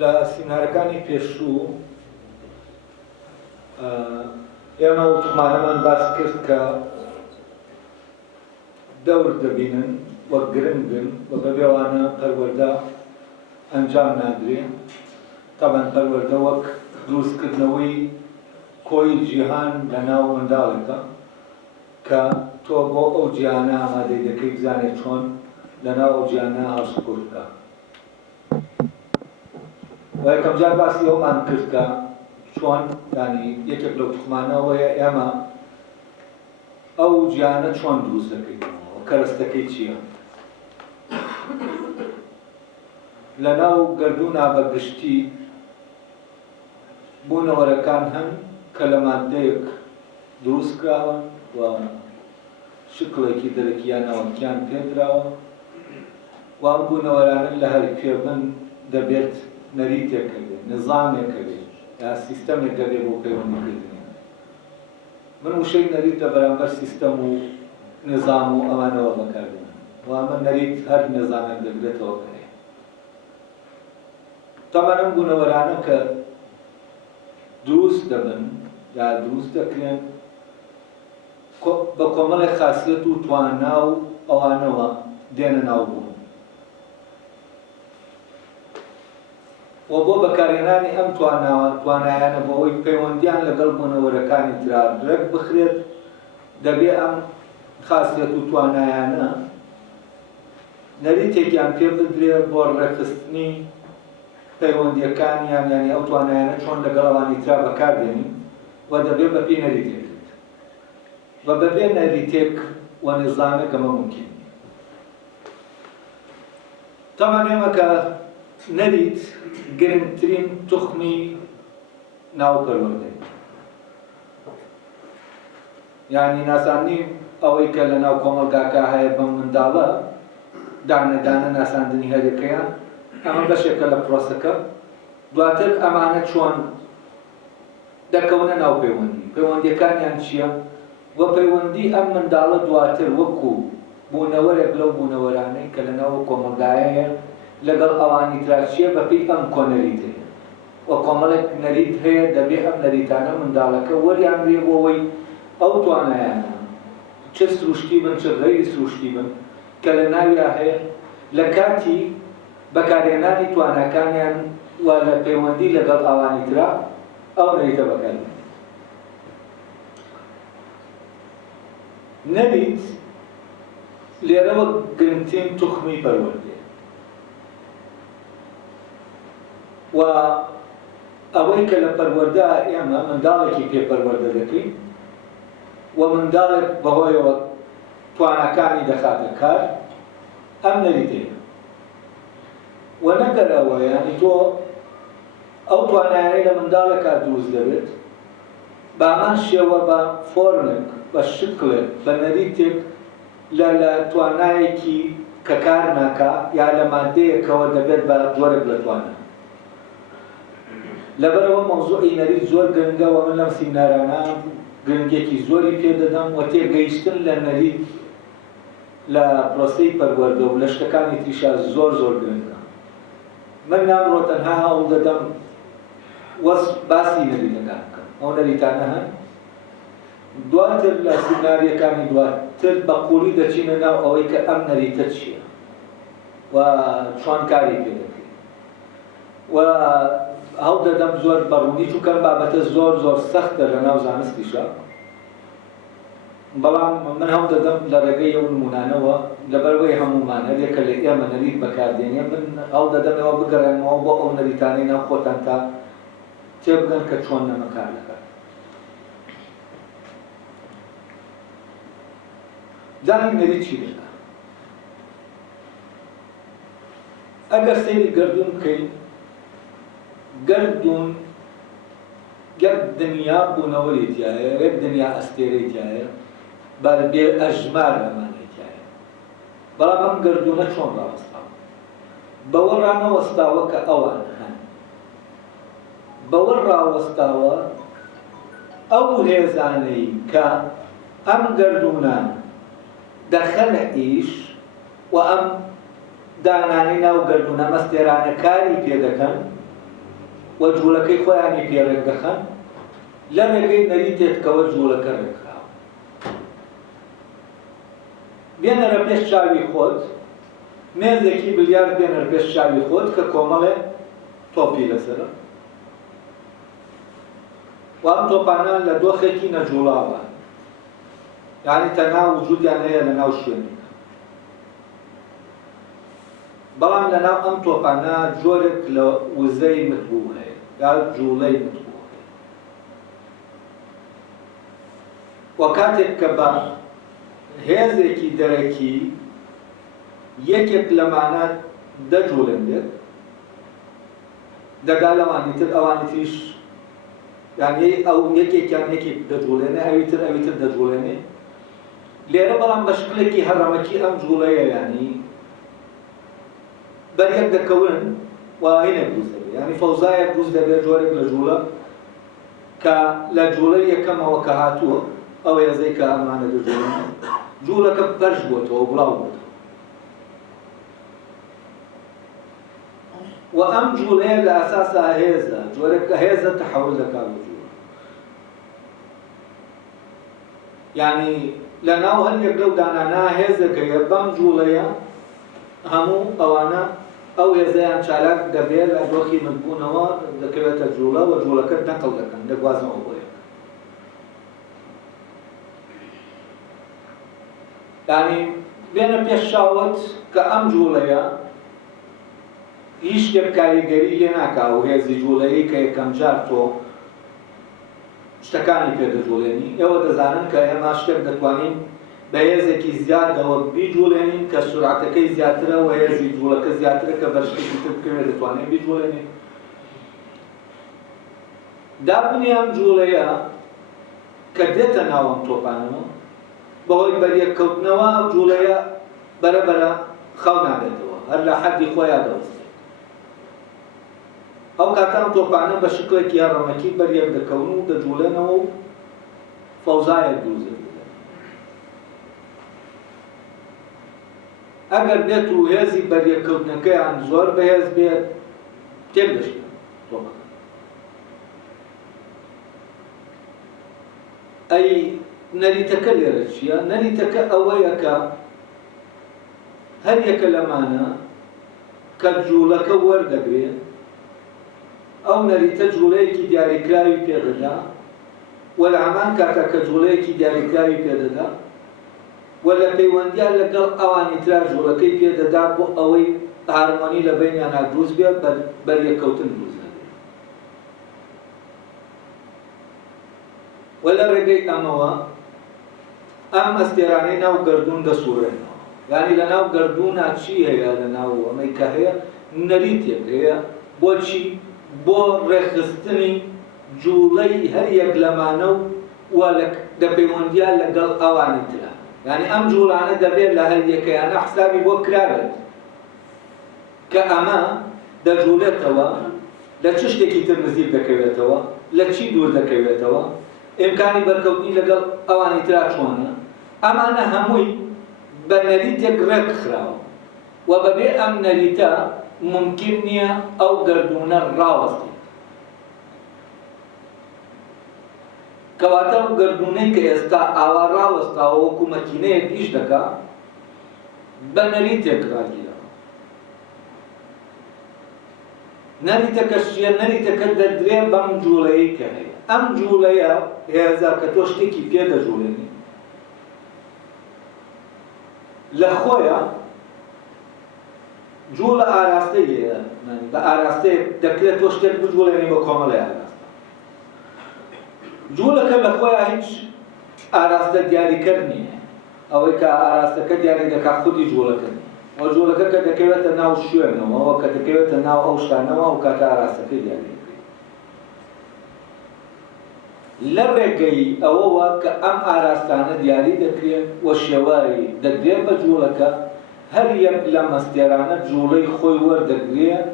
لە سینارەکانی پێشوو ئێمە وتمانەمان باس کرد کە دەور دەبینن وەک گرنگن و بەبێوانە پەروەردە ئەنجام نادرێ. تەبەن پەروەردە وەک دروستکردنەوەی کۆی جیهان لە ناو منداڵێکە کە تۆ بۆ ئەو جیهانە ئامادەی دەکەی بزانێت چۆن لە ناو ئەو جیهانە هەڵسوکۆت بکە. و یەکەم جار باسی ئەومان کرد کە چۆن یعنی یەکێک لەو توخمانەوەیە ئێمە ئەو جیهانە چۆن دروست دەکەیتەوە، کەرەستەکەی چییە. لە ناو گەردوونا بەگشتی بوونەوەرەکان هەن کە لە مادەیەک دروست کراون و شکڵێکی دەرەکیان ئەوەکیان پێدراوە و ئەم بوونەوەرانن لە هەرکوێ بن دەبێت نەریتێکە بێت، نظامێکە بێت یا سیستەمێکە بێت بۆ پەیوەندیکردنی. من وشەی نەریت لە بەرامبەر سیستەم و نظام و ئەوانەوە بەکاردێنم و ئەمە نەریت هەر نظامێک دەبێتەوە کەرێ. تەمان ئەم بوونەوەرانە کە دروست دەبن یا دروست دەکرێن بە کۆمەڵی خاصیەت و توانا و ئەوانەوە دێنە ناو بوون. و بۆ بەکارهێنانی ئەم توانایانە بۆ ئەوەی پەیوەندیان لەگەڵ بوونەوەرەکانی ترا درەک بخرێت دەبێ ئەم خاصیەت و توانایانە نەریتێکیان پێ بدرێت بۆ ڕێخستنی پەیوەندیەکانیان یعنی ئەو توانایانە چۆن لەگەڵ ئەوانی ترا بەکاردێنین و دەبێ بە پێی نەریتێک و بەبێ نەریتێک و نظامێک ئەمە ممکن. تەمان ئێمە کە نەریت گرنگترین توخمی ناو پەروەردەی، یعنی ناساندنی ئەوەی کە لە ناو کۆمەلگاکە هەیە بەم منداڵە دانەدانە ناساندنی هەرێکەیان ئەمە بەشێکە لە پرۆسەکە. دواتر ئەمانە چۆن دەکەونە ناو پەیوەندیەکانیان چییە و پەیوەندی ئەم منداڵە دواتر وەکو بوونەوەرێک لەو بوونەوەرانەی کە لە ناو کۆمەلگایە لەگەڵ ئەوانی ترا چییە بەپێی ئەم کۆنەریتەیە و کۆمەڵێک نەریت هەیە دەبێ ئەم نەریتانە منداڵەکە وەریان بێ بۆەوەی ئەو توانایانە چ سروشتی بن چ غەیری سروشتی بن کە لە ناویا هەیە لە کاتی بەکارهێنانی تواناکانیان و لە پەیوەندی لەگەڵ ئەوانی ترا ئەو نەریتە بەکارهێنن. نەریت لێرەوە گرنگترین توخمی پەروەردەیە و ئەوەی کە لە پەروەردە ئێمە منداڵێکی پێ پەروەردە دەکەین و منداڵێک بەهۆیەوە تواناکانی دەخاتە کار ئەم نەریتەیە و نەگەرەوە یعنی تۆ ئەو توانایانەی لە منداڵێکا دروست دەبێت بە ئەمان شێوە بە فۆرمێک بە شکلێک بە نەریتێک لە توانایەکی کە کار ناکا یا لە مادەیەکەوە دەبێت بە جۆرێک لە توانە. لەبەرەوە مەوزوعی نەریت زۆر گرنگە و من لەم سیمینارانە گرنگێکی زۆری پێدەدەم و تێگەیشتن لە نەریت لە پرۆسەی پەروەردە و لە شتەکانی تریشا زۆر زۆر گرنگە. من نامڕۆ تەنها هەوڵ دەدەم باسی نەریتەکان بکەم. ئەو نەریتانە هەن دواتر لە سیمیناریەکانی دواتر بە قوڵی دەچینە ناو ئەوەی کە ئەم نەریتە چییە و چۆن کاری پێ دەکەین و هەوڵ دەدەم زۆر بەڕوونی چونکە بابەتە زۆر زۆر سەختە لە ناو زانستیشە، بەڵام من هەوڵ دەدەم لە ڕێگەی ئەو نمونانەوە لەبەرەوەی هەمومان هەرێکە لە ئێمە نەریت بەکاردێنێ من هەوڵ دەدەم ئەوە بگەڕێنەوە بۆ ئەو نەریتانەی ناو خۆتان تا تێبگەن کە چۆن نەمە کار دەکات. زانین نەریت چی دەکات؟ ئەگەر سەیری گەردوون بکەین گەردوون یەک دنیا بوونەوەریتیایە یەک دنیا ئەستێرەیتیایە بە بێ ئەژمار ئەمانێتیایە، بەڵام ئەم گەردوونە چۆن ڕاوەستاوە؟ بەوە ڕانەوەستاوە کە ئەوان هەن، بەوە ڕاوەستاوە ئەو هێزانەی کە ئەم گەردوونە دەخەنە ئیش و ئەم دانانی ناو گەردوونە مەستێرانە کاری پێ دەکەن و جوولەکەی خۆیانی پێڕێک دەخەن لە ڕێگەی نەریتێکەوە جوولەکە ڕێکراوە. بێنەرە پێش چاوی خۆت، مێزێکی بلیارد بێنەرە پێش چاوی خۆت کە کۆمەڵێ تۆپی لەسەرە، و ئەم تۆپانە لە دۆخێکی نەجوڵاوە، یعنی تەنها وجودیان هەیە لە ناو شوێنی. بەڵام لە ناو ئەم تۆپانە جۆرێک لە وزەی متبوو هەیە یا جوڵەی متبوو هەیە، و کاتێک کە بە هێزێکی دەرەکی یەکێک لەمانە دەجوڵێنێت دەگا لەوانی تر، ئەوانی تریش یعنی ئەو یەکێکیان یەکێک دەجوڵێنێ، ئەویتر ئەویتر دەجوڵێنێ. لێرە بەڵام بە شکلێکی هەڕەمەکی ئەم جوڵەیە، یعنی بەریەک دەکەون و هینێک دروست دەبێت، یعنی فەوزایەک دروست دەبێت جۆرێک لە جوڵە کە لە جوڵەی یەکەمەوە کە هاتووە ئەو هێزەی کە ئەمانە دەجوڵێنێ جوڵەکە پەرش بووەتەوە، بڵاو بووەتەوە، و ئەم جوڵەیە لە ئەساسا هێزە، جۆرێک هێزە تەحەول دەکات بە جوڵە. یعنی لە ناو هەندێک لەو دانانە هێزەکەیە بەم جوڵەیە هەموو ئەوانە ئەو هێزەیان چالاک دەبێت لە دۆخی متبوونەوە دەکەوێتە جوڵە و جوڵەکە نەقڵ دەکەن، دەگوازنەوە بۆ یەک. یعنی بێنە پێش چاوت کە ئەم جوڵەیە هیچ شتێک کاریگەری لێ ناکا و هێزی جوڵەیی کە یەکەم جار تۆ شتەکانی پێدەجوڵێنی، ئێوە دەزانن کە ئێمە شتێک دەتوانین بە هێزێکی زیادەوە بیجوڵێنین کە سورعەتەکەی زیاترە و هێزی جوڵەکە زیاترە کە بەرشتێکی تر بکەوێت دەتوانین بیجوڵێنین. دابنی ئەم جوڵەیە کە دێتە ناو ئەم تۆپانەوە بەهۆی بەریەککەوتنەوە ئەم جوڵەیە بەرەبەرە خەو نابێتەوە، هەر لە حەدی خۆیان دەوەستێت. ئەو کاتە ئەم تۆپانە بە شکلێکی هەڕەمەکی بەریەک دەکەون و دەجوڵێنەوە و فەوزایەک دروست دەبێت. ئەگەر بێت و هێزی بەریەککەوتنەکەیان زۆر بەهێز بێت تێک دەشێت تۆپەکە. ئەی نەریتەکە لێرە چییە؟ نەریتەکە ئەوەیە کە هەر یەکە لەمانە کە جوڵەکە وەردەگرێت، ئەو نەریتە جوڵەیەکی دیاریکراوی پێدەدا، و لە هەمان کاتە کە جوڵەیەکی دیاریکراوی پێدەدا و لە پەیوەندیان لەگەڵ ئەوانی ترا جوڵەکەی پێدەدا بۆ ئەوەی هارمۆنی لە بینیانە دروست بێت، بەریەککەوتن دروست دەبێت. و لە ڕێگەی ئەمەوە ئەم ئەستێرانەی ناو گەردوون دەسوڕێنەوە، یعنی لە ناو گەردوونا چی هەیە؟ لە ناو ئەمەی کە هەیە نەریتێک هەیە. بۆچی؟ بۆ ڕێخستنی جوڵەی هەر یەک لەمانە و دەپەیوەندیان لەگەڵ ئەوانی ترە. یعنی ئەم جوڵانە دەبێت لە هەر یەکەیانە حسابی بۆ کرابێت کە ئەمە دەجوڵێتەوە، لە چ شتێکی تر نزیک دەکەوێتەوە، لە چی دوور دەکەوێتەوە، ئیمکانی بەرکەوتنی لەگەڵ ئەوانی ترا چۆنە. ئەمانە هەمووی بە نەریتێک ڕێکخراوە و بەبێ ئەم نەریتە ممکن نییە ئەو گەردوونە ڕاوەستێت. کەواتە ئەو گەردوونەی کە ئێستا ئاوا ڕاوەستاوە وەکو مەکینەیەک ئیش دەکا بە نەریتێک ڕاگیرەوە. نەریتەکە چییە؟ نەریتەکە دەدرێ بەم جوڵەیەی کە هەیە. ئەم جوڵەیە هێزە کە تۆ شتێکی پێدەجوڵێنی لە خۆیە جوڵە ئاراستەی هەیە، بە ئاراستەیە دەکرێت تۆ شتێک بجوڵێنی بە کۆمەڵی ئاراستە. جوڵەکە لە خۆیە هیچ ئاراستە دیاریکرد نییە، ئەوەی کە ئاراستەکە دیاری دەکات خودی جوڵەکە نییە. ئەو جوڵەکە کە دەکەوێتە ناو شوێنەوە، ئەوە کە دەکەوێتە ناو ئەو شتانەوە و کاتە ئاراستەکەی دیاری دەکرێت. لە ڕێگەی ئەوەوە کە ئەم ئاراستانە دیاری دەکرێت و شێواری دەدرێت بە جوڵەکە، هەر یەک لە مەستێرانە جوڵەی خۆی وەردەگرێت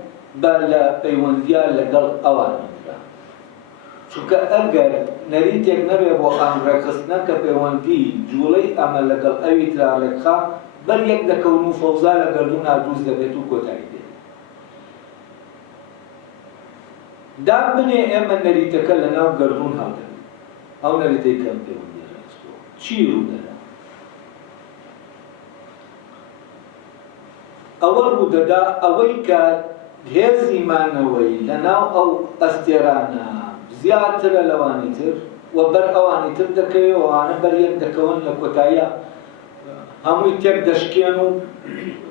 بە لە پەیوەندیان لەگەڵ ئەوانی ترا. چونکە ئەگەر نەریتێک نەبێ بۆ ئەم ڕێخستنە کە پەیوەندی جوڵەی ئەمە لەگەڵ ئەوی ترا ڕێکخا، بەریەک دەکەون و فەوزا لە گەردوونا دروست دەبێت و کۆتایی دێت. دابنێ ئێمە نەریتەکە لەناو گەردوون هەڵدەن ئەو نەریتەی کەم پەیوەندی ڕاستەوە چی ڕوودەدا؟ ئەوە ڕوودەدا ئەوەی کە هێزی مانەوەی لەناو ئەو ئەستێرانە زیاترە لەوانی تر و بەر ئەوانی تر دەکەوێت ئەوانە بەر یەک دەکەون لە کۆتاییە هەمووی تێک دەشکێن و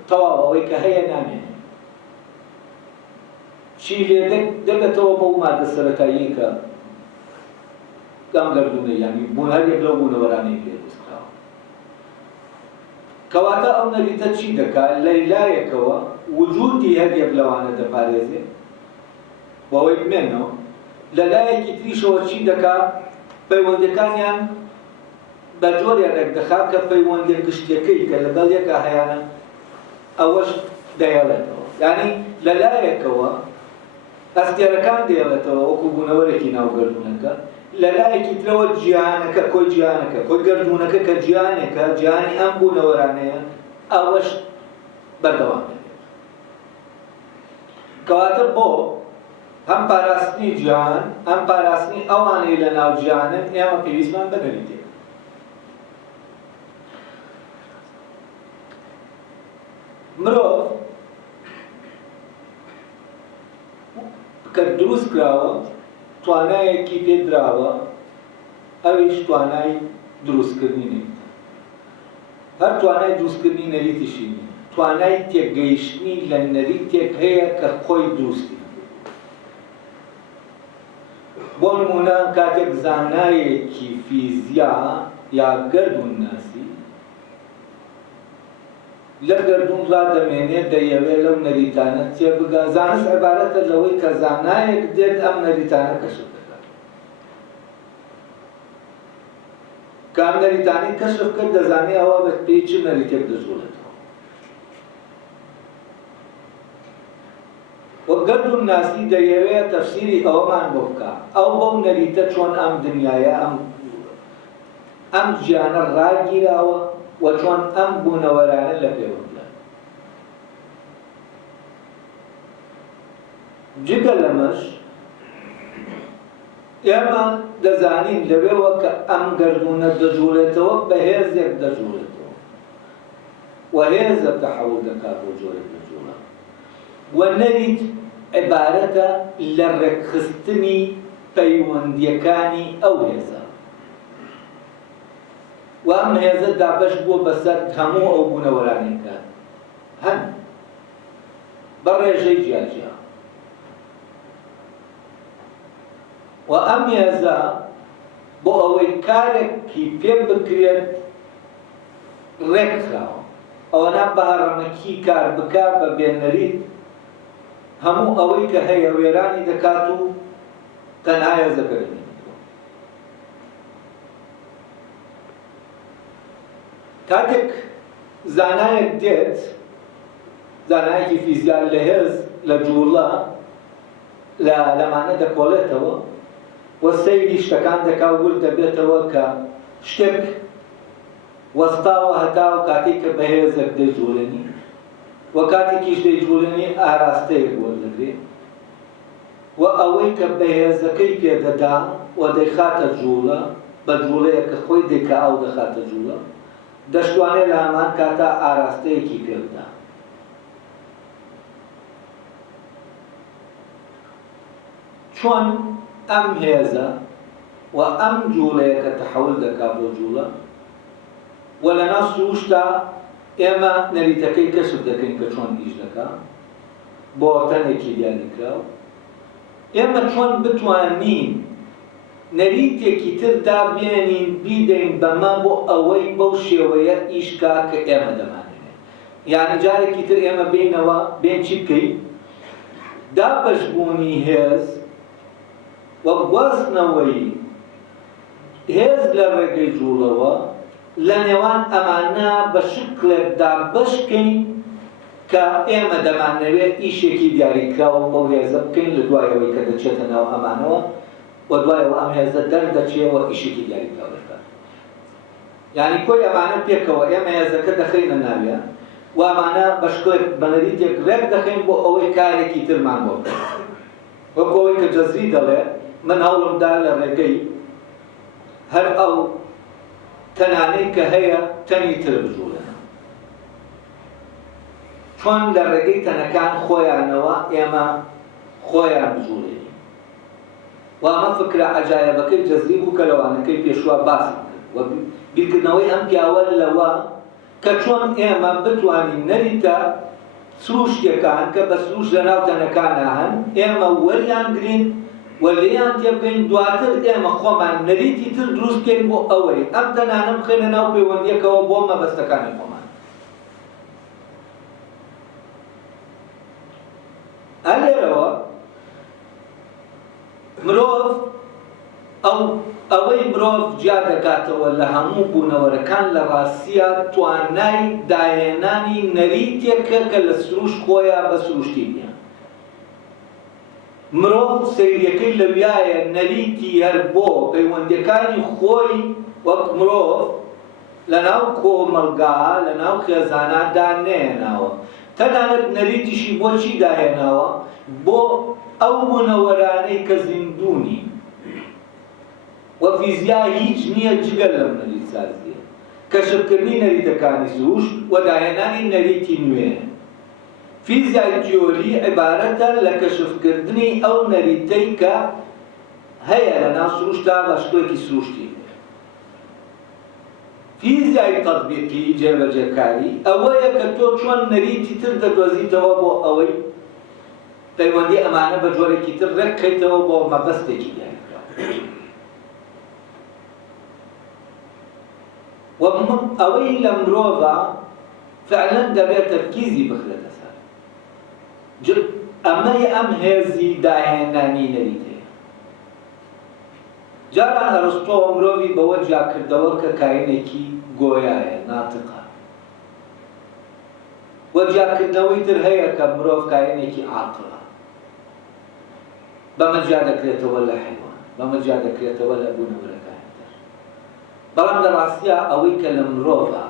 تەواو ئەوەی کە هەیە نامێنێ چی لێ دەبێتەوە بەو مادە سەرەتاییە کە ئەم گەردوونە یانی بوون هەر یەک لەو بوونەوەرانەی پێ دەستکراوە کەواتە ئەو نەریتە چی دەکات لەیلایەکەوە وجودی هەر یەک لەوانە دەپارێزێ بۆەوەی بمێنەوە لە لایەکی تریشەوە چی دەکات پەیوەندەکانیان بە جۆرێک دەخات کە پەیوەندی گشتەکەی کە لەگەڵ یەکە هەیەە ئەوەش دەیەڵێتەوە یعنی لە لایەکەوە ئەستێرەکان دێڵێتەوە وەکو بوونەوەرێکی ناوگەردوونەکە لە لایەکی ترەوە جیهانەکە کۆی جیهانەکە کۆی گەردوونەکە کە جیهانێکە جیهانی ئەم بوونەوەرانەیە ئەوەش بەردەوام دەبێت کەواتە بۆ هەم پاراستنی جیهان ئەم پاراستنی ئەوانەی لە ناو جیهانن ئێمە پێویستمان بە نەریتێک مرۆڤ کە دروست کراوە توانایەکی پێدراوە ئەویش توانای دروستکردنی نەریتە هەر توانای دروستکردنی نەریتیشی نیە توانای تێگەیشتنی لە نەریتێک هەیە کە خۆی دروستی بۆ نمونە کاتێک زانایەکی فیزیا یا گەردوونناسی لە گەردوون ڕادەمێنێت دەیەوێت لەو نەریتانە تێبگا زانست عیبارەتە لەوەی کە زانایەک دێت ئەم نەریتانە کەشف دەکات کە ئەم نەریتانەی کەشف کرد دەزانێت ئەوە بە پێی چ نەریتێک دەژوڵێتەوە وە گەردوونناسی دەیەوێت تەفسیری ئەوەمان بۆ بکات ئەو بەو نەریتە چۆن ئەم دنیایە ئەم ژیانە ڕاگیراوە و چۆن ئەم بوونەوەرانە لە پێوەندە جگە لەمەش ئێمە دەزانین لەوێوە کە ئەم گەردوونە دەژوڵێتەوە بە هێزێک دەژوڵێتەوە و هێزە تەحەول دەکات بۆ جۆرێک دەژوڵە و نەریت عیبارەتە لە ڕێکخستنی پەیوەندیەکانی ئەو هێزە و ئەم هێزە دابەش بووە بەسەر هەموو ئەو بوونەوەرانێکە هەن بە ڕێژەی جیاجیا و ئەم هێزە بۆ ئەوەی کارێکی پێ بکرێت ڕێکخراوە ئەوەنا بە هەڕەمەکی کار بکات بە بێنەریت هەموو ئەوەی کە هەیە وێرانی دەکات و تەنها هێزەکە دەمێنێتەوە کاتێک زانایەک دێت زانایەکی فیزیال لە هێز لە جوڵە لەمانە دەکۆڵێتەوە و سەیری شتەکان دەکات ور دەبێتەوە کە شتێک وەستاوە هەتاو کاتێک کە بە هێزێک دەیجوڵێنی و کاتێکیش دەیجوڵێنی ئاراستەیەک وەردەگرێت و ئەوەی کە بە هێزەکەی پێدەدا و دەیخاتە جوڵە بە جوڵەیە کە خۆی دەیکا ئەو دەخاتە جوڵە دەشتوانێت لە هەمان کاتە ئاراستەیەکی پێبدا چۆن ئەم هێزە و ئەم جوڵەیە کە تەحەول دەکات بۆ جوڵە و لە ناو سروشتا ئێمە نەریتەکەی کەشف دەکەین کە چۆن ئیش دەکات بۆ تەنێکی دیاریکراو ئێمە چۆن بتوانین نەریتێکی تر دابێنین بیدەین بەمە بۆ ئەوەی بەو شێوەیە ئیشکا کە ئێمە دەمانێت یعنی جارێکی تر ئێمە بینەوە بێن چی بکەین دابەشبوونی هێز وەک گواستنەوەی هێز لە ڕێگەی جوڵەوە لە نێوان ئەمانە بە شکلێکدا بەشکەین کە ئێمە دەمانەوێت ئیشێکی دیاریکراوە بەو هێزە بکەین لە دوایەوەی کە دەچێتە ناو ئەمانەوە و دوایەوە ئەم هێزە دەردەچێەوە ئیشێکی دیاریکراو دەکات یعنی کۆی ئەمانە پێکەوە ئێمە هێزەکە دەخەینە ناویە و ئەمانە بە شکلێک بە نەریتێک ڕێک دەخەین بۆ ئەوەی کارێکی ترمان بۆ بکەین وەکەوەی کە جەزری دەڵێ من هەوڵمدا لە ڕێگەی هەر ئەو تەنانەی کە هەیە تەنی تر بژوورە، چۆن لە ڕێگەی تەنەکان خۆیانەوە ئێمە خۆیان بژوورێنین. و ئەمە فکرە عەجایبەکەی جەزری بوو کە لەوانەکەی پێشوە باسی کرد و بیرکردنەوەی ئەم پیاوە لەوە کە چۆن ئێمە بتوانین نەریتە سروشتەکان کە بە سروش لەناو تەنەکانە هەن ئێمە وەریان گرین و لێیان تێبگەین، دواتر ئێمە خۆمان نەریتی تر دروست بکەین بۆ ئەوەی ئەم تەنانە بخێنە ناو پەیوەندیەکەوە بۆ مەبەستەکانی خۆمان. ئەلێرەوە مرۆڤ ئەوەی مرۆڤ جیا دەکاتەوە لە هەموو بوونەوەرەکان لە ڕاستیە توانای داهێنانی نەریتێکە کە لە سروش خۆیان بە سروشتی نییە. مرۆڤ سەیریەکەی لەویایە نەریتی هەر بۆ پەیوەندیەکانی خۆی وەک مرۆڤ لەناو کۆمەڵگا لەناو خێزانەدا نێناوە، تەنانەت نەریتیشی بۆچی داهێناوە؟ بۆ ئەو بوونەوەرانەی کە زیندوونی و فیزیا هیچ نییە جگەر لەم نەریت سازیە، کەشفکردنی نەریتەکانی سروش و داهێنانی نەریتی نوێ. فیزیای تیۆری عیبارەتە لە کەشفکردنی ئەو نەریتەی کە هەیە لەناو سروشتا بە شکلێکی سروشتی. فیزیای تەطبیقی جێبەجێکاری ئەوەیە کە تۆ چۆن نەریتی تر دەدۆزیتەوە بۆ ئەوەی پەیوەندی ئەمانە بە جۆرێکی تر ڕێککەیتەوە بۆ مەبەستێکی دیاریکراوە. و ئەوەی لە مرۆڤە فعلەن دەبێت تەرکیزی بخرێتە سەر ئەمەی ئەم هێزی داهێنانی نەریتەیە. جاران ئەرسطۆ مرۆڤی بەوە جاکردەوە کە کاینێکی گۆیایە، ناتقە. و جاکردنەوەی تر هەیە کە مرۆڤ کاینێکی عاقڵە، بەمە جا دەکرێتەوە لە حیوان، بەمە جا دەکرێتەوە لە بوونەوەرەکانی تر. بەڵام لە ڕاستیە ئەوەی کە لە مرۆڤە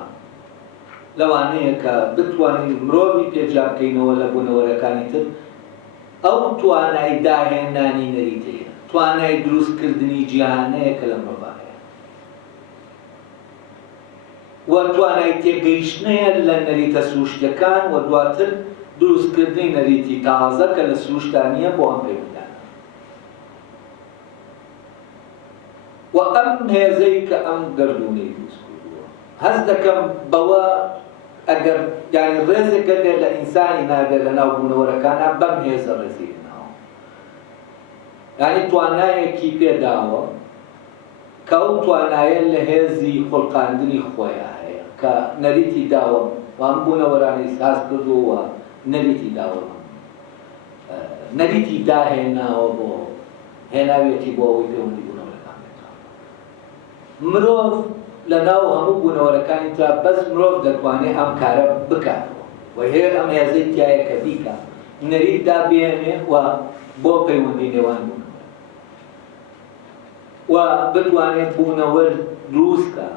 لەوانەیە کە بتوانین مرۆڤی پێجا بکەینەوە لە بوونەوەرەکانی تر، ئەو توانای داهێنانی نەریتەیە، توانای دروستکردنی جیهانەیە کە لە مرۆڤە هەیە، و توانای تێگەیشتنەیە لە نەریتە سروشتیەکان و دواتر دروستکردنی نەریتی تازە کە لە سروشتانیە بۆ ئەم پەیوەندانە. و ئەم هێزەی کە ئەم گەردوونەی دروست کردووە هەست دەکەم بەوە ئەگەر یانی ڕێزێکە بێت لە ئینسانی نابێت لە ناو بوونەوەرەکانە بەم هێزە ڕێزی بناوە، یانی توانایەکی پێداوە کە ئەو توانایە لە هێزی خوڵقاندنی خۆیان هەیە کە نەریتی داوە وان بوونەوەرانی ساز کردووە، نەریتی داوە نەریتی داهێناوە بۆ هێناوێتی بۆ ئەوەی پەیوەندی بوونەوەرەکان بێتەوە. مرۆڤ لە ناو هەموو بوونەوەرەکانی ترا بەس مرۆڤ دەتوانێت ئەم کارە بکاتەوە و هێر ئەم هێزەی تایە کە بیکە نەریت دابێنێ و بۆ پەیوەندی نێوان بوونەوەر و بتوانێت بوونەوەر دروستکە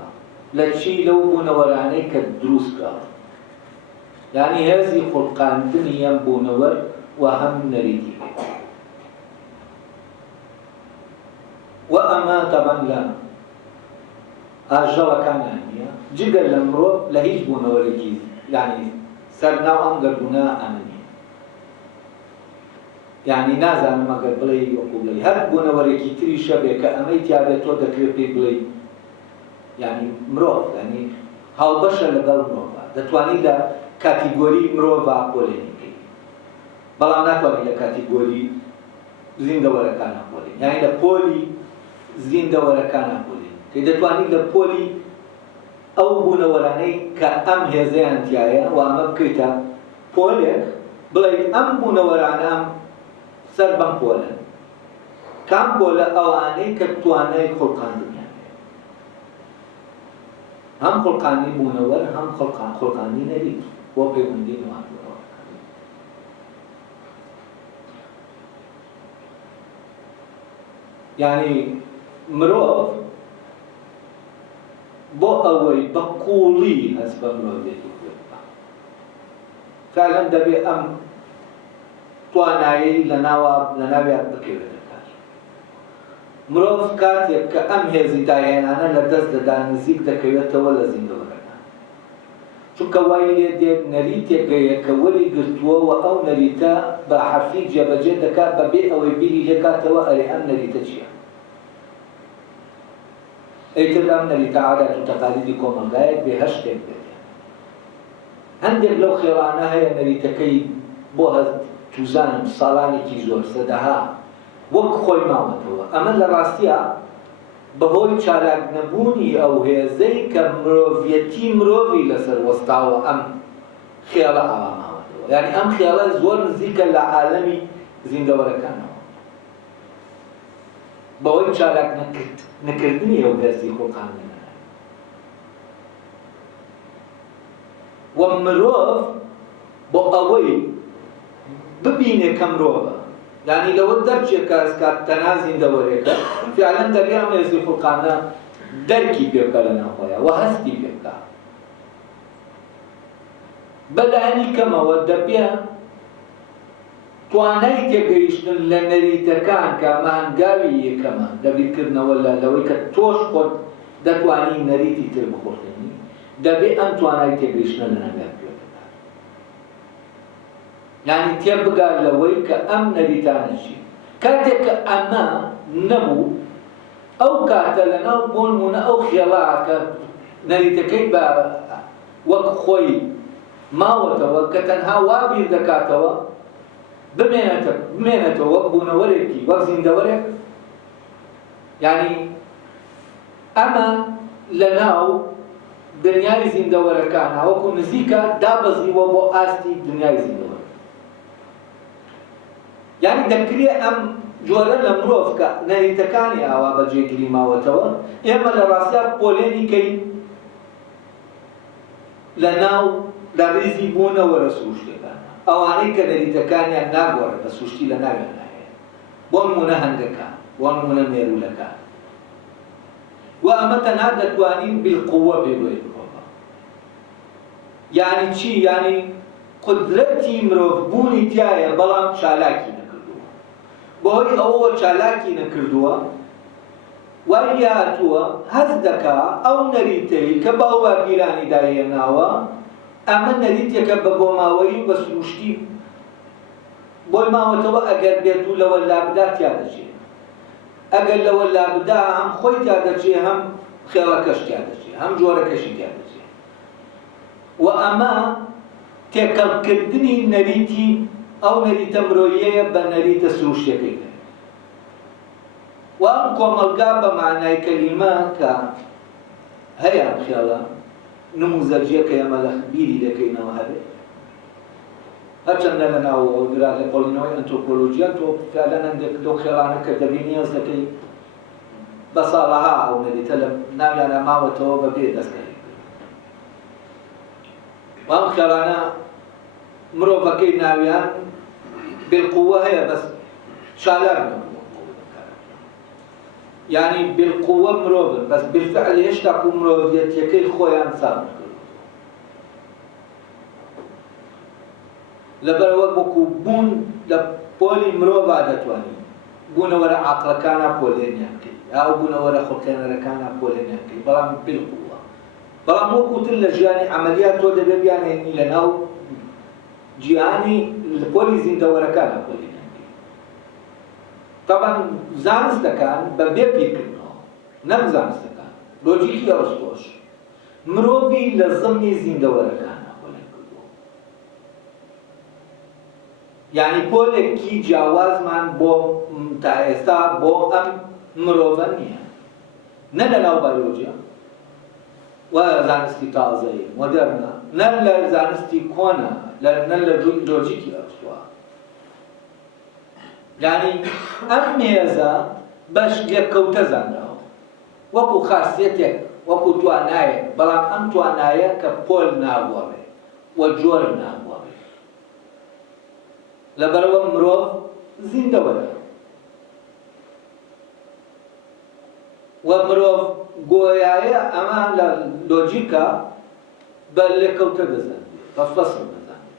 لە چی لەو بوونەوەرانەی کە دروستکە، یعنی هێزی خوڵقاندنی ئەم بوونەوەر و هەم نەریتی. و ئەمە تەبەن لە ئاژەڵەکانیان نییە، جگەر لە مرۆڤ لە هیچ بوونەوەرێکی یعنی سەرناو ئەم گەردوونە ئەمە نییە. یعنی نازانم ئەگەر بڵێ وەکو بڵێ هەر بوونەوەرێکی تریشە بێ کە ئەمەی تیابێت تۆ دەکرێت پێی بڵێ یعنی مرۆڤ، یعنی هاوبەشە لەگەڵ مرۆڤە، دەتوانیت لە کاتیگۆری مرۆڤە ئاپۆلێنی بکەیت، بەڵام ناتوانیت لە کاتیگۆری زیندەوەرەکان ئاپۆلێنی، یعنی لە پۆلی زیندەوەرەکان ئاپۆلێنی، کە دەتوانیت لە پۆلی ئەو بوونەوەرانەی کە ئەم هێزەیان تایە و ئەمە بکەیتە پۆلێک، بڵێ ئەم بوونەوەرانە سەر بەم پۆلن، کام پۆلە ئەوانەی کە توانای خوڵقاندنیان هەیە، هەم خوڵقاندنی بوونەوەر هەم خوڵقاندنی نەریت بۆ پەیوەندی نێوان بوونەوەرەکان. یعنی مرۆڤ بۆ ئەوەی بە قوڵی هەست بە مرۆڤێتی پێ بکات، فعلەن دەبێت ئەم توانایی لە ناویان بکەوێتە کار. مرۆڤ کاتێک کە ئەم هێزی داهێنانە لە دەست دەدا نزیک دەکەوێتەوە لە زیندەوەرەکان، چونکە وای لێ دێت نەریتێک گەیە کە وەری گرتووەوە ئەو نەریتە بە حەرفی جێبەجێ دەکات بەبێ ئەوەی بیری لێکاتەوە ئەرێ ئەم نەریتە چییە؟ ئەیتر ئەم نەریتە عادات و تەقالیدی کۆمەلگایەک بێهەش شتێک بێت. هەندێک لەو خێڵانە هەیە نەریتەکەی بۆ توزانم ساڵانێکی زۆر سەدەها وەک خۆی ماوەتەوە. ئەمە لە ڕاستیە بەهۆی چالاک نەبوونی ئەو هێزەی کە مرۆڤیەتی مرۆڤی لەسەر وەستاوە ئەم خێڵە ئاوا ماوەتەوە. یعنی ئەم خێڵە زۆر نزیکە لە عالەمی زیندەوەرەکانەوە بەهۆی چالاک نەکردنی ئەو هێزی خۆقانە. و مرۆڤ بۆ ئەوەی ببینێ کە مرۆڤە، یعنی لەوە دەرچێک کات تەنها زیندەوەرێکە فعلەن دەریان هێزی خۆقانە دەرکی پێ بکە لە ناوخۆیە و هەستی پێ بکە. بەلایەنی کەمەوە دەبێ توانای تێگەیشتن لە نەریتەکان کە ئەمە هەنگاوی یەکەمە لەبیرکردنەوە لەوەی کە تۆش خۆت دەتوانی نەریتی تر بخۆرتنی، دەبێ ئەم توانای تێگەیشتنە لە نەگات پێ بکە. یعنی تێبگات لەوەی کە ئەم نەریتانە چی. کاتێک کە ئەمە نەبوو، ئەو کاتە لەناو بۆ نمونە ئەو خێڵا کە نەریتەکەی بە وەک خۆی ماوەتەوە کە تەنها وا بیر دەکاتەوە بمێنێتەوە وەک بوونەوەرێکی وەک زیندەوەرێک. یعنی ئەمە لەناو دنیای زیندەوەرەکانە وەکو نزیکە دابەزیوە بۆ ئاستی دنیای زیندەوەر. یعنی دەکرێت ئەم جۆرە لە مرۆڤ کە نەریتەکانی ئاوا بەجێگیری ماوەتەوە ئێمە لە ڕاستیا پۆلێنی کەین لەناو لە ڕیزی بوونەوە لە سروشتەکان ئەوانەی کە نەریتەکانیان ناگۆڕێت بە سروشتی لە ناویان نایێت. بۆ نمونە هەنگەکان، بۆ نمونە مێرولەکان. و ئەمە تەنها دەتوانین بالقووە بێگوێت بکۆڵە. یعنی چی؟ یعنی قدرەتی مرۆڤبوونی تایە بەڵام چالاکی نەکردووە. بۆهۆی ئەوەوە چالاکی نەکردووە وای هاتووە هەست دەکا ئەو نەریتەی کە بە ئەو باپیرانی داهێناوە ئەمە نەریتێکە بە بۆ ماوەی بە سروشتی بۆی ماوەتەوە ئەگەر بێت و لەوە لابدا تیا دەچێت. ئەگەر لەوە لابدا هەم خۆی تیا دەچێت هەم خێڵەکەش تیا دەچێت هەم جۆرەکەشی تیا دەچێت. و ئەمە تێکەڵکردنی نەریتی ئەو نەریتە مرۆییەیە بە نەریتە سروشتەکەی. و ئەم کۆمەلگا بە معنای کەلیمە کە هەیە ئەم خێڵە نموزەرجیەکە ئێمە لە بیری دەکەینەوە هەبێت. هەرچەندە لەناو گرا لە قۆڵینەوەی ئەنتۆپۆلۆجیا تۆ فعلەن هەندێک لەو خێڵانە کە دەبێ نیاز دەکەی بە ساڵەها ئەو نەریتە لە ناویانە ماوەتەوە بەبێ دەستکاری کرد. و ئەم خێڵانە مرۆڤەکەی ناویان بالقووە هەیە بەس چالاک نەبووە. یعنی بالقووە مرۆڤن بەس بالفعل هێشتا و مرۆڤیەتیەکەی خۆیان سام کرد. لەبەرەوە وەکو بوون لە پۆلی مرۆڤ دەتوانین بوونەوەرە عاقڵەکانە پۆلێنیان کرد ئاو بوونەوەرە خۆکێنەرەکانە پۆلێنیان کرد بەڵام بالقووە. بەڵام وەکوتر لە ژیانی عەمەلیات تۆ دەبێ بیانێنی لەناو جیهانی پۆلی زیندەوەرەکانە پۆلێنیان کرد. طبعا زانستەکان بەبێ پیرکردنەوە نەک زانستەکان لۆجیکی ئەرسطۆش مرۆڤی لە زەمنی زیندەوەرەکانە پۆلێن کردووە. یعنی پۆلێکی جیاوازمان بۆ تا ئێستا بۆ ئەم مرۆڤە نییە، نە لەناو بایۆلۆجیا و زانستی تازەیە مۆدێرنە، نە لە زانستی کۆنە، نە لە لۆجیکی ئەرسطۆ. یعنی ئەم مێزە بەش لێککەوتە زانراوە وەکو خاصیەتێک وەکو توانایە، بەڵام ئەم توانایە کە پۆل ناگۆڕێ و جۆر ناگۆڕێ. لەبەرەوە مرۆڤ زیندەوەرە و مرۆڤ گۆیایە ئەمە لە لۆجیکە بە لێککەوتە دەزانێت بە فەسڵ دەزانێت.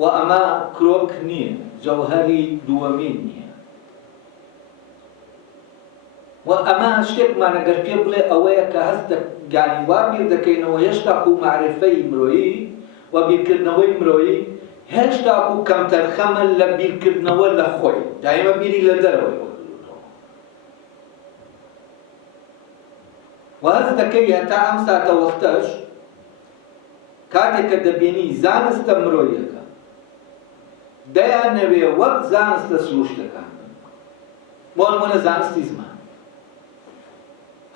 و ئەمە کرۆک نییە، جەوهەری دووەمین نییە. و ئەمە شتێکمان ئەگەر پێ بڵێ ئەوەیە کە هەست گانی وا بیر دەکەینەوە هێشتا و معرفەی مرۆیی و بیرکردنەوەی مرۆیی هێشتا و کەمتەرخەمە لە بیرکردنەوە لە خۆی، دایمە بیری لە دەرەوەی و هەست دەکەی هەتا ئەم ساتە وەختەش کاتێک کە دەبینی زانستە مرۆیەکە دەیانەوێ وەک زانستە سروشتەکان بۆ نمونە زانستی زمان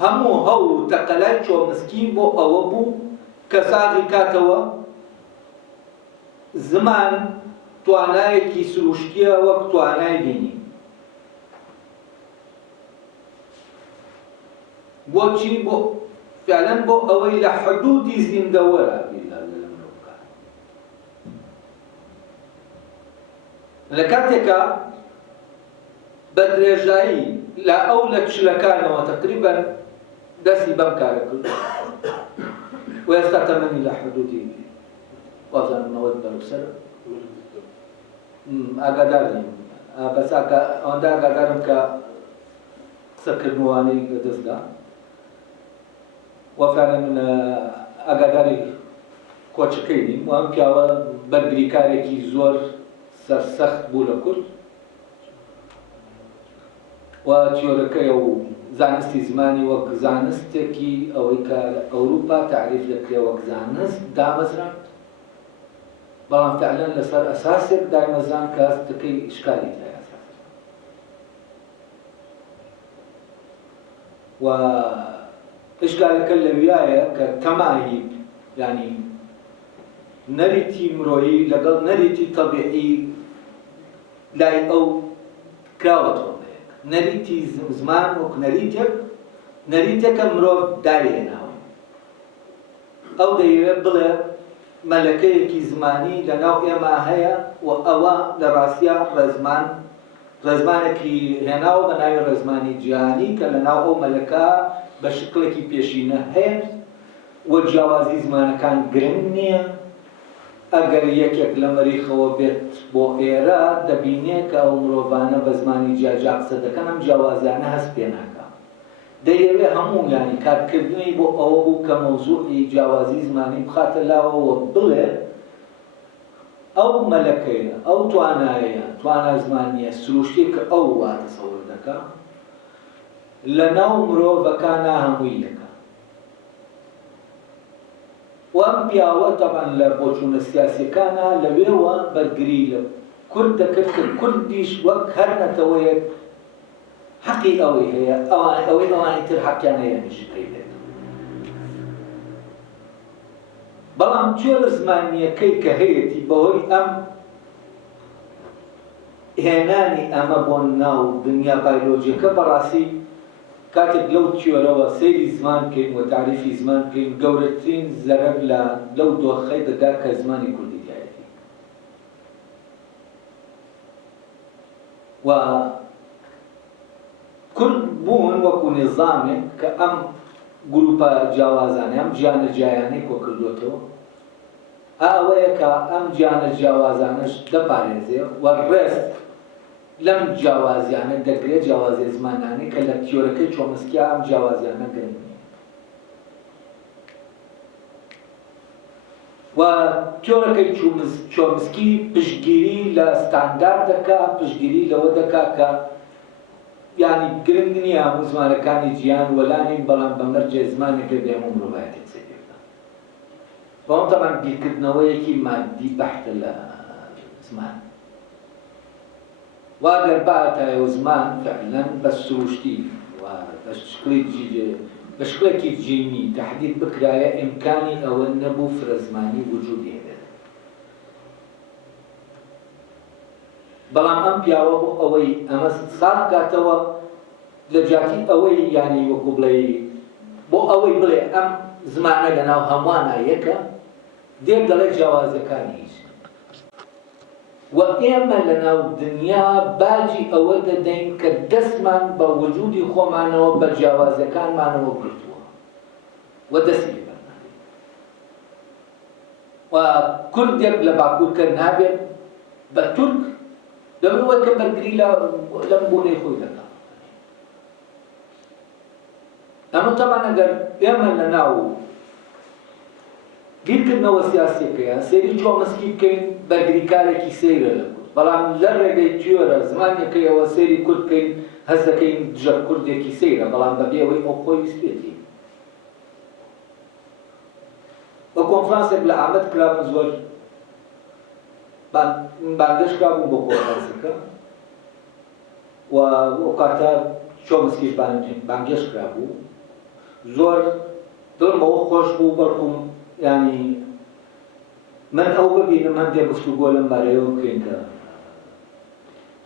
هەموو هەوڵ و تەقەلای چۆمسکی بۆ ئەوە بوو کە ساغی کاتەوە زمان توانایەکی سروشتیە وەک توانای بینی. بۆچی؟ بۆ فعلەن بۆ ئەوەی لە حدودی زیندەوەرە لە کاتێکە بە درێژایی لە ئەو لە چلەکانەوە تقریبەن دەستی بەم کارە کرد و ئێستا تەمەنی لە حدودی وازانەوەت بەرەسەرە ئاگادار نیم بەس ئەوەندە ئاگادارم کە قسەکردنوانەی دەستدا و فعلا ئاگاداری کۆچەکەی نیم و ئەم پیاوە بەرگریکارێکی زۆر سەرسەخت بوو لە کورد و تیۆرەکەی و زانستی زمانی وەک زانستێکی ئەوەی کە ئەوروپا تعریف دەکرێت وەک زانست دامەزراند، بەڵام فعلەن لەسەر ئەساسێک دامەزران کە هەستەکەی ئیشکالی لای ئەساس و ئیشکالەکە لەویایە کە تەماهی یعنی نەریتی مرۆیی لەگەڵ نەریتی تەبیعی لای ئەو کراوە تۆڵەیەک نەریتی زمان وەک نەریتێکە مرۆڤ داهێناوە ئەو دەیەوێت بڵێ مەلەکەیەکی زمانی لەناو ئێمە هەیە و ئەوە لە ڕاستیە ڕێزمانێکی هێناوە بە ناوی ڕێزمانی جیهانی کە لەناو ئەو مەلەکە بە شکلێکی پێشینە هەیە و جیاوازی زمانەکان گرنگ نییە. ئەگەر یەکێک لە مەریخەوە بێت بۆ ئێرە دەبینێت کە ئەو مرۆڤانە بە زمانی جیاجا قسە دەکەن، ئەم جیاوازیانە هەست پێ ناکە. دەیەوێت هەموو یانی کارکردنی بۆ ئەوە بوو کە مەوزوعی جیاوازی زمانی بخاتە لاوەوە بڵێ ئەو مەلەکەیە ئەو توانایە توانای زمانیە سروشتی کە ئەو وا تەسەوور دەکە لەناو مرۆڤەکانە هەمووی دەکە. و ئەم پیاوە تەبەن لە بۆچوونە سیاسیەکانە لەوێوە بەرگری لە کورد دەکرد کە کوردیش وەک هەر نەتەوەیەک حەقی ئەوەی هەیە ئەوەی ئەوانی تر حەقیان هەیە نشتەی بێت. بەڵام جۆرە زمانیەکەی کە هەیەی بەهۆی ئەم هێنانی ئەمە بۆ ناو دنیا بایۆلۆجیەکە بەڕاستی کاتێک لەو تیۆرەوە سەیری زمان بکەین و تعریفی زمان بکەین گەورەترین زەرەر لەو دۆخەی دەدا کە زمانی کوردی دایەتی و کورد بوون وەکو نێزامێک کە ئەم گروپە جیاوازانە ئەم گیانە جیایانەی کۆ کردوێتەوە ئەوەیە کە ئەم گیانە جیاوازانەش دەپارێزێ و ڕێست لەم جیاوازیانە دەگرێت جیاوازی زمانانی کە لە تیۆرەکەی چۆمسکیا ئەم جیاوازیانە گرنگ نییە و تیۆرەکەی چۆمسکی پشتگیری لە ستاندارد دەکا پشتگیری لەوە دەکا کە یعنی گرنگ نییە هەموو زمانەکانی جیان وەلانین بەڵام بە مەرجێ زمانێکە دێمە مرۆڤایەتی قسەکردە بەڵام تەمان بیرکردنەوەیەکی مادی بەحتە لە زمان واگەر بەهاتایە زمان فعلەن بە سروشتی و بە شکلێکی جینی تەحدید بکرایە ئیمکانی ئەوە نەبوو فرەزمانی وجودی هەبێت بەڵام ئەم پیاوە بۆ ئەوەی ئەمە ساڵ کاتەوە لە جاتی ئەوەی یانی وەکو بڵێ بۆ ئەوەی بڵێ ئەم زمانە لەناو هەمووانە یەکە دێک دەڵێ جیاوازەکانی هیچ و ئێمە لەناو دنیا باجی ئەوە دەدەین کە دەستمان بە وجودی خۆمانەوە بە جیاوازەکانمانەوە گرتووە و دەستی و کوردێک لە باکوورکە نابێت بە تورک لەبەرەوەی کە بەرگری لەم بوونەی خۆی دەکات. ئەمە تەمان ئەگەر ئێمە لە ناو بیرکردنەوە سیاسیەکەیە سێری چۆمەسکی بکەین بەرگریکارێکی سەیرە لە کورد، بەڵام لە ڕێگەی تیۆرە زمانێکەیەوە سێری کورد بکەین هەست دەکەین دژە کوردێکی سەیرە، بەڵام بەبێەوەی ئەو خۆی ویستێتی. بە کۆنفرانسێک لە ئامەد کرابن زۆر بانگەش کرابوو بۆ کۆنفرانسەکە و ئەو کاتە چۆمسکیش بانگێش کرابوو. زۆر دڵمەوە خۆش بوو بەڵکوم ینی من ئەو ببینم هەندێک گفتوگۆ لەم بارەیەوە بکەین کە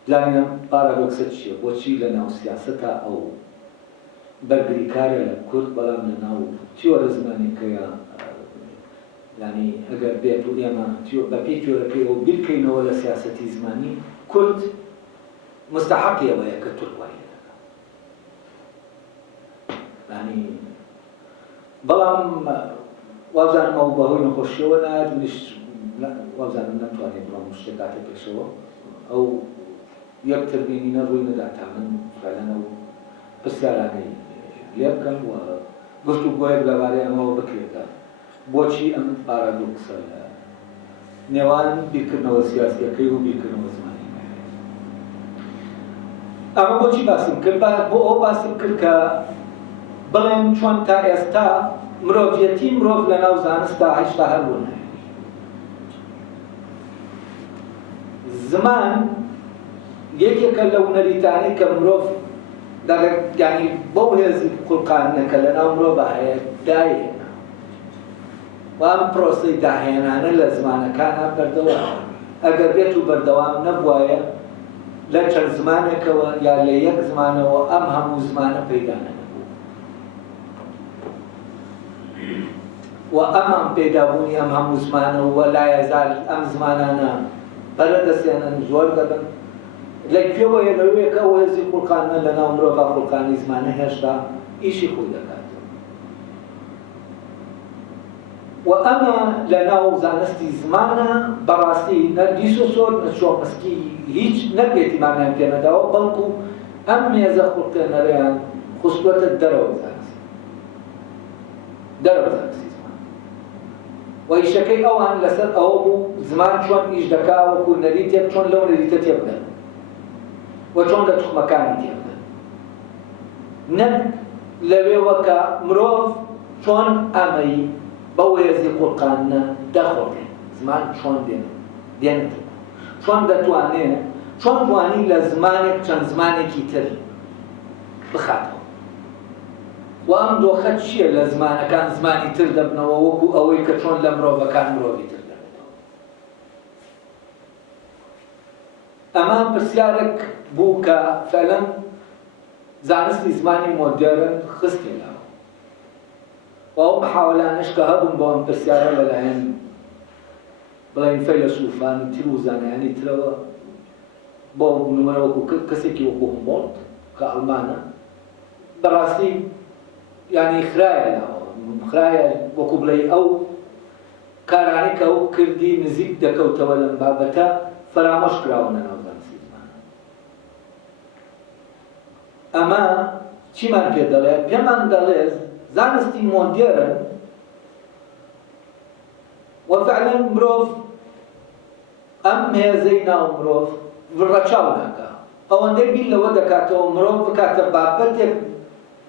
زانینە پارادۆکسە چییە، بۆچی لە ناو سیاسەتە ئەو بەرگریکارە لە کورد بەڵام لە ناو تیۆرە زمانێکەیە ینی ئەگەر بێت و ئێمە بە پێی تیۆرەکەیەوە بیرکەینەوە لە سیاسەتی زمانی کورد مستحقیەوەیە کە تورک وای لێ دەکات. ینی بەڵام وابزانم ئەو بەهۆی نەخۆشیەوە نایەت، منیش وابزانم نەتوانێت بڵام شتێک کاتە پێشەوە ئەو یەک تربینینە ڕووی نەدا تا من فعلەن ئەو پرسیارانەی لێ بکەم و گفتوگۆیەک لەبارەی ئەمەوە بکرێتە بۆچی ئەم پارادۆکسە لە نێوان بیرکردنەوە سیاسیەکەی و بیرکردنەوە زمانی. ئەمە بۆچی باسم کرد؟ بۆ ئەو باسم کرد کە بڵێم چۆن تا ئێستا مرۆڤیەتی مرۆڤ لە ناو زانستا هێشتا هەربوون. زمان یەکێکە لەو نەریتانەی کە مرۆڤ ینی بەو هێزی قوڵقانەکە لە ناو مرۆڤە هەیە داهێنا و ئەم پرۆسەی داهێنانە لە زمانەکانە بەردەوام ئەگەر بێت و بەردەوام نەبوایە لە چەند زمانێکەوە یا لە یەک زمانەوە ئەم هەموو زمانە پەیدا نەبوو و ئەمان پێدابوونی ئەم هەموو زمانەوە لا یەزال ئەم زمانانە بەرە دەستێنن زۆر دەبن لەکوێوەیە لەوەیەکە ئەو هێزی قوڵقانە لە ناو مرۆڤە قوڵقانی زمانە هێشتا ئیشی خۆی دەکات. و ئەمە لە ناو زانستی زمانە بەڕاستی دیسۆسۆر چۆمسکی هیچ نەبێتی مانیان پێ نەداوە، بەڵکو ئەم مێزە قوڵقێنەرەیان خوستوەتە دەرەوە زانستی زمان و ئیشەکەی ئەوان لەسەر ئەوە بوو زمان چۆن ئیش دەکا وەکو نەریتێک چۆن لەو نەریتە تێبدەن و چۆن لە توخمەکانی تێبدەن، نەک لەوێوە کە مرۆڤ چۆن ئەمەی بەو هێزی قوڵقانە دەخۆڵێن زمان چۆن دێنێت چۆن دەتوانێت چۆن توانی لە زمانێک چەند زمانێکی تر بخاتەوە و ئەم دۆخە چییە لە زمانەکان زمانی تر دەبنەوە وەکو ئەوەی کە چۆن لە مرۆڤەکان مرۆڤی تر دەبێتەوە. ئەمە پرسیارێک بوو کە فعلەن زانستی زمانی مۆدێرن خستی لاوە و ئەو محاولانش کە هەبوون بۆ ئەم پرسیارە لەلایەن بڵێن فەیلسوفان و تر و زانایانی ترەوە بۆ نمونە وەکو کەسێکی وەکو هومبۆڵت کە ئەڵمانە بەڕاستی ینی خرایە خرایە وەکو بڵێ ئەو کارانەی کە ئەو کردی نزیک دەکەوتەوە لەم بابەتە فەرامۆش کراوە لە ناو زانستی زمانە. ئەمە چیمان پێ دەڵێ؟ پێمان دەڵێ زانستی مۆدێرن و فعلا مرۆڤ ئەم هێزەی ناو مرۆڤ ڕەچاو ناکە، ئەوەندەی بیر لەوە دەکاتەوە مرۆڤ بکاتە بابەتێک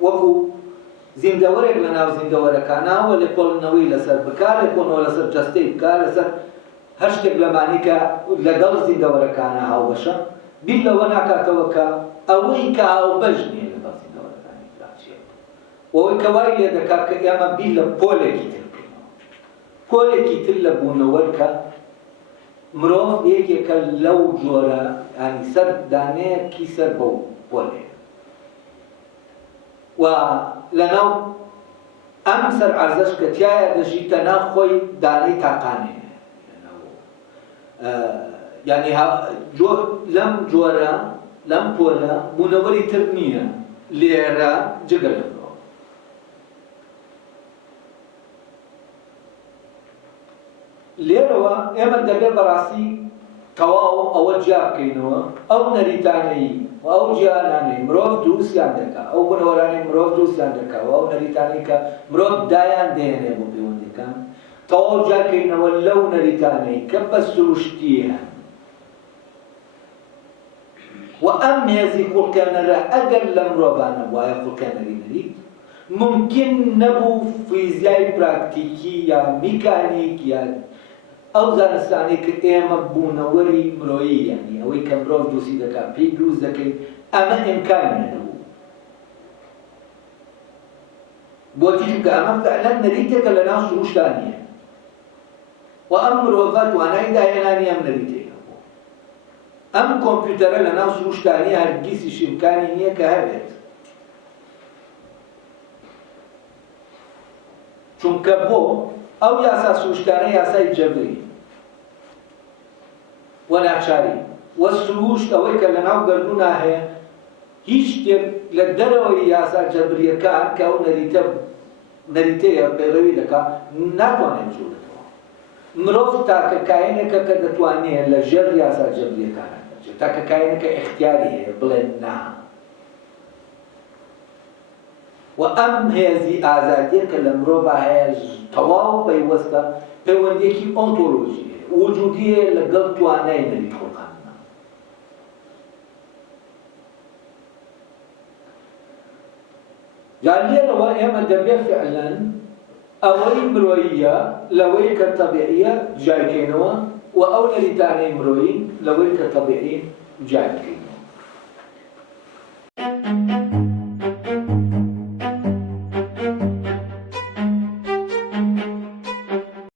وەکو زیندەوەرێک لە ناو زیندەوەرەکانەوە لێکۆڵنەوەی لەسەر بکا، لێکۆڵنەوە لەسەر جەستەی بکا، لەسەر هەر شتێک لەمانی کە لەگەڵ زیندەوەرەکانە هاوبەشە، بیر لەوە ناکاتەوە کە ئەوەی کە هاوبەش نییە لەگەڵ زیندەوەرەکانی دراچێت وەوەی کە وای لێ دەکات کە ئێمە بیر لە پۆلێکی تر بکەینەوە، پۆلێکی تر لە بوونەوەرکە مرۆڤ یەکێکە لەو جۆرە ینی سەر دانەیەکی سەر بەو پۆلێ و لەناو ئەم سەر عەرزەش کە تایە دەژیتە ناو خۆی دانەی تاقانێ ینی لەم جۆرە لەم پۆلە بوونەوەری تر نییە لێرە جگە لە مرۆڤ. لێرەوە ئێمە دەبێ بەڕاستی تەواو ئەوە جیا بکەینەوە ئەو نەریتانەی و ئەو جیانانەی مرۆڤ دروستیان دەکات ئەو بنەوەرانەی مرۆڤ دروستیان دەکات و ئەو نەریتانەی کە مرۆڤ دایان دێنێ بۆ پەیوەندیەکان تەواو جاکەینەوە لەو نەریتانەی کە بە سروشتیە و ئەم هێزی خوڵکێنەرە ئەگەر لە مرۆڤانە وایە خوڵکێنەری نەریت ممکن نەبوو فیزیای پراکتیکی یا میکانیک یا ئەو زانستانەی کە ئێمە بوونەوەری مرۆیی یعنی ئەوەی کە مرۆڤ دروستی دەکات پێی دروست دەکەین ئەمە ئیمکانی نەبوو بۆچی چونکە ئەمە فعلەن نەریتێکە لەناو سروشتان نییە و ئەم مرۆڤە توانای داهێنانی ئەم نەریتەیە بوو ئەم کۆمپیوتەرە لەناو سروشتانی هەرگیزیش ئیمکانی نییە کە هەبێت چونکە بۆ ئەو یاسا سروشتانە یاسای جەبری و ناچاری و سروشت ئەوەی کە لەناو گەردوونا هەیە هیچ شتێک لە دەرەوەی یاسا جەبریەکان کە ئەو نەریتەیە پەیڕەوی دەکات ناتوانێت بچوونەتەوە مرۆڤ تاکە کایەنێکە کە دەتوانێت لە ژێر یاسا جەبریەکانە بچێت تاکە کایەنێکە اختیاری هەیە بڵێن نا و ئەم هێزی ئازادیە کە لە مرۆڤ هەیە تەواو پەیوەستە پەیوەندیەکی ئۆنتۆلۆژی وجودیە لەگەڵ توانای نەریت خۆڵقانە جا لێرەوە ئێمە دەبێت فعلەن ئەوەی مرۆییە لەوەی کە تەبیعیە جایکەینەوە و ئەو نەریتانەی مرۆیی لەوەی کە تەبیعی جایکەین